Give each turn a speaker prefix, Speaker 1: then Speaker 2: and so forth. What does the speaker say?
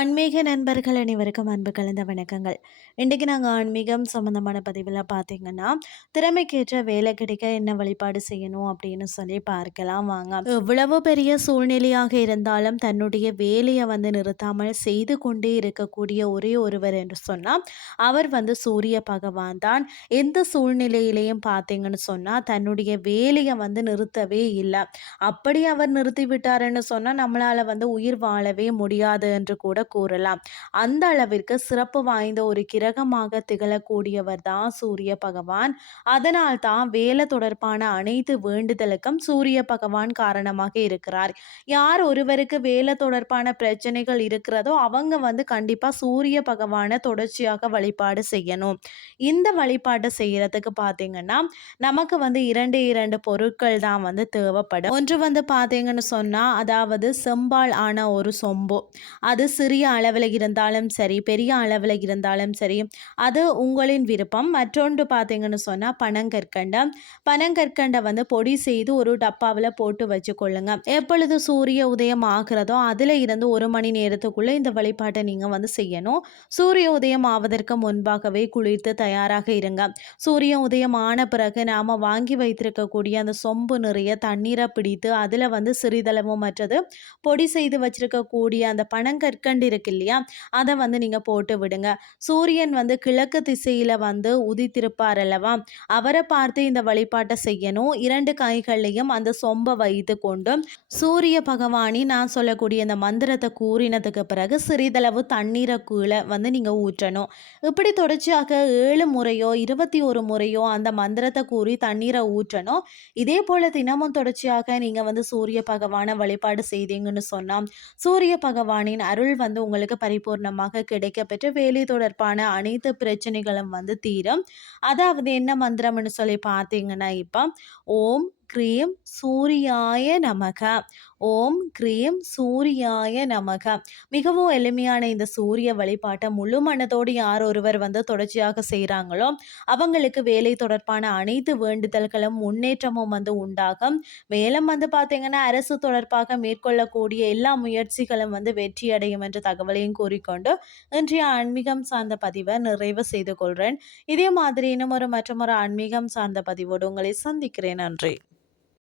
Speaker 1: ஆன்மீக நண்பர்கள் அனைவருக்கும் அன்பு கலந்த வணக்கங்கள். இன்றைக்கு நாங்கள் ஆன்மீகம் சம்மந்தமான பதிவில் பார்த்தீங்கன்னா திறமைக்கேற்ற வேலை கிடைக்க என்ன வழிபாடு செய்யணும் அப்படின்னு சொல்லி பார்க்கலாம் வாங்க. எவ்வளவு பெரிய சூழ்நிலையாக இருந்தாலும் தன்னுடைய வேலையை வந்து நிறுத்தாமல் செய்து கொண்டே இருக்கக்கூடிய ஒரே ஒருவர் என்று சொன்னால் அவர் வந்து சூரிய பகவான் தான். எந்த சூழ்நிலையிலையும் பார்த்தீங்கன்னு சொன்னால் தன்னுடைய வேலையை வந்து நிறுத்தவே இல்லை. அப்படி அவர் நிறுத்தி விட்டாருன்னு சொன்னால் நம்மளால் வந்து உயிர் வாழவே முடியாது என்று கூட கூறலாம். அந்த அளவிற்கு சிறப்பு வாய்ந்த ஒரு கிரகமாக திகழக்கூடியவர் தான் சூரிய பகவான். அதனால் தான் வேலை தொடர்பான அனைத்து வேண்டுதலுக்கும் சூரிய பகவான் காரணமாக இருக்கிறார். யார் ஒருவருக்கு வேலை தொடர்பான பிரச்சனைகள் இருக்கிறதோ அவங்க வந்து கண்டிப்பாக சூரிய பகவானை தொடர்ச்சியாக வழிபாடு செய்யணும். இந்த வழிபாட்டை செய்யறதுக்கு பார்த்தீங்கன்னா நமக்கு வந்து இரண்டு இரண்டு பொருட்கள் தான் வந்து தேவைப்படும். ஒன்று வந்து பார்த்தீங்கன்னு சொன்னால் அதாவது செம்பால் ஆன ஒரு சொம்பு. அது சிறிய அளவில் இருந்தாலும் சரி பெரிய அளவில் இருந்தாலும் சரி அது உங்களின் விருப்பம். மற்றொன்று பார்த்தீங்கன்னு சொன்னால் பனங்கற்கண்டை பனங்கற்கண்டை வந்து பொடி செய்து ஒரு டப்பாவில் போட்டு வச்சுக்கொள்ளுங்க. எப்பொழுது சூரிய உதயம் ஆகிறதோ அதில் இருந்து ஒரு மணி நேரத்துக்குள்ளே இந்த வழிபாட்டை நீங்கள் வந்து செய்யணும். சூரிய உதயம் ஆவதற்கு முன்பாகவே குளித்து தயாராக இருங்க. சூரிய உதயம் ஆன பிறகு நாம் வாங்கி வைத்திருக்கக்கூடிய அந்த சொம்பு நிறைய தண்ணீரை பிடித்து அதில் வந்து சிறிதளவு மற்றது பொடி செய்து வச்சிருக்கக்கூடிய அந்த பனங்கற்கண்டு இருக்கு இல்லையா? அதை வந்து நீங்கள் போட்டு விடுங்க. சூரியன் வந்து கிழக்கு திசையில் வந்து உதித்திருப்பார் அல்லவா? அவரை பார்த்து இந்த வழிபாட்டை செய்யணும். இரண்டு கைகளையும் அந்த சொம்பை வைத்து கொண்டு சூரிய பகவானி நான் சொல்லக்கூடிய இந்த மந்திரத்தை கூறினதுக்கு பிறகு சிறிதளவு தண்ணீரை கீழே வந்து நீங்கள் ஊற்றணும். இப்படி தொடர்ச்சியாக ஏழு முறையோ இருபத்தி ஒரு முறையோ அந்த மந்திரத்தை கூறி தண்ணீரை ஊற்றணும். இதே போல் தினமும் தொடர்ச்சியாக நீங்கள் வந்து சூரிய பகவானை வழிபாடு செய்தீங்கன்னு சொன்னால் சூரிய பகவானின் அருள் வந்து உங்களுக்கு பரிபூர்ணமாக கிடைக்க பெற்று வேலை தொடர்பான அனைத்து பிரச்சனைகளும் வந்து தீரும். அதாவது என்ன மந்திரம்னு சொல்லி பார்த்தீங்கன்னா இப்போ ஓம் க்ரீம் சூரியாய நமக. ஓம் க்ரீம் சூரியாய நமக. மிகவும் எளிமையான இந்த சூரிய வழிபாட்டை முழு மனதோடு யார் ஒருவர் வந்து தொடர்ச்சியாக செய்கிறாங்களோ அவங்களுக்கு வேலை தொடர்பான அனைத்து வேண்டுதல்களும் முன்னேற்றமும் வந்து உண்டாகும். மேலும் வந்து பார்த்திங்கன்னா அரசு தொடர்பாக மேற்கொள்ளக்கூடிய எல்லா முயற்சிகளும் வந்து வெற்றியடையும் என்ற தகவலையும் கூறிக்கொண்டு இன்றைய ஆன்மீகம் சார்ந்த பதிவை நிறைவு செய்து கொள்கிறேன் இதே மாதிரி இன்னும் ஒரு மற்றும் ஒரு ஆன்மீகம் சார்ந்த பதிவோடு உங்களை சந்திக்கிறேன். நன்றி.